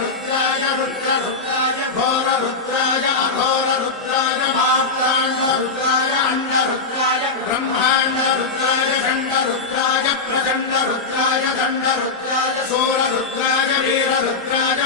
रुद्राय रुद्ररुद्राय घोररुद्राय अघोररुद्राय मार्ताण्डरुद्राय अण्डरुद्राय ब्रह्माण्डरुद्राय खण्डरुद्राय प्रचण्डरुद्राय दण्डरुद्राय शूररुद्राय वीररुद्राय